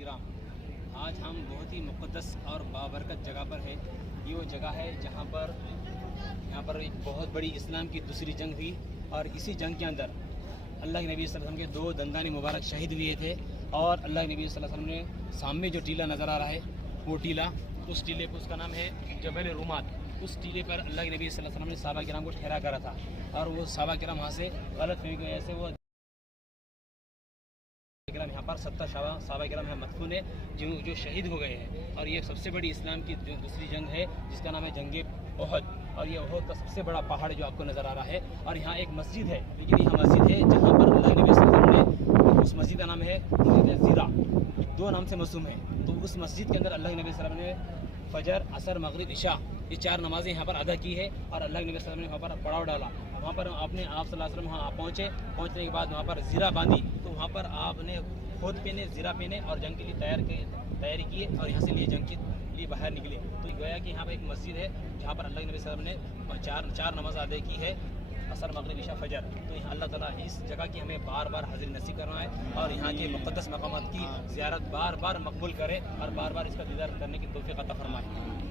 کرام، آج ہم بہت ہی مقدس اور بابرکت جگہ پر ہیں۔ یہ وہ جگہ ہے جہاں پر ایک بہت بڑی اسلام کی دوسری جنگ ہوئی، اور اسی جنگ کے اندر اللہ کے نبی صلی اللہ علیہ وسلم کے 2 دندان مبارک شہید ہوئے تھے۔ اور اللہ کے نبی صلی اللہ علیہ وسلم نے سامنے جو ٹیلہ نظر آ رہا ہے وہ ٹیلہ، اس ٹیلے پر اس کا نام ہے جبل رومات، اس ٹیلے پر اللہ کے نبی صلی اللہ علیہ وسلم نے صحابہ کرام کو ٹھہرا کرا تھا، اور وہ صحابہ کرام وہاں سے غلط فہمی کی وجہ سے وہ یہاں پر 70 صحابہ کرام یہاں مدفون ہے جو شہید ہو گئے ہیں۔ اور یہ سب سے بڑی اسلام کی دوسری جنگ ہے جس کا نام ہے جنگ احد، اور یہ احد کا سب سے بڑا پہاڑ جو آپ کو نظر آ رہا ہے۔ اور یہاں ایک مسجد ہے، لیکن یہ مسجد ہے جہاں پر اللہ کے نبی صلی اللہ علیہ وسلم نے، اس مسجد کا نام ہے مسجد زیرہ، 2 نام سے موسوم ہے۔ تو اس مسجد کے اندر اللہ کے نبی صلی اللہ علیہ وسلم نے فجر، عصر، مغرب، عشاء، یہ 4 نمازیں یہاں پر ادا کی ہے، اور اللہ کے نبی صلی اللہ علیہ وسلم نے وہاں پر پڑاؤ ڈالا۔ وہاں پر آپ صلی اللہ علیہ وسلم وہاں پہنچنے کے بعد وہاں پر زیرہ باندھی، تو وہاں پر آپ نے خود پہنے، زیرہ پہنے، اور جنگ کے لیے تیاری کیے، اور یہاں سے جنگ کے لیے باہر نکلے۔ تو گویا کہ یہاں پر ایک مسجد ہے جہاں پر اللہ کے نبی صلی اللہ علیہ وسلم نے 4 نماز ادا کی ہے، عصر، مغرب، عشاء، فجر۔ تو یہاں اللہ تعالیٰ اس جگہ کی ہمیں بار بار حاضری نصیب کرنا ہے، اور یہاں کے مقدس مقامات کی زیارت بار بار مقبول کرے، اور بار بار اس کا دیدار کرنے کی توفیق عطا فرمائے۔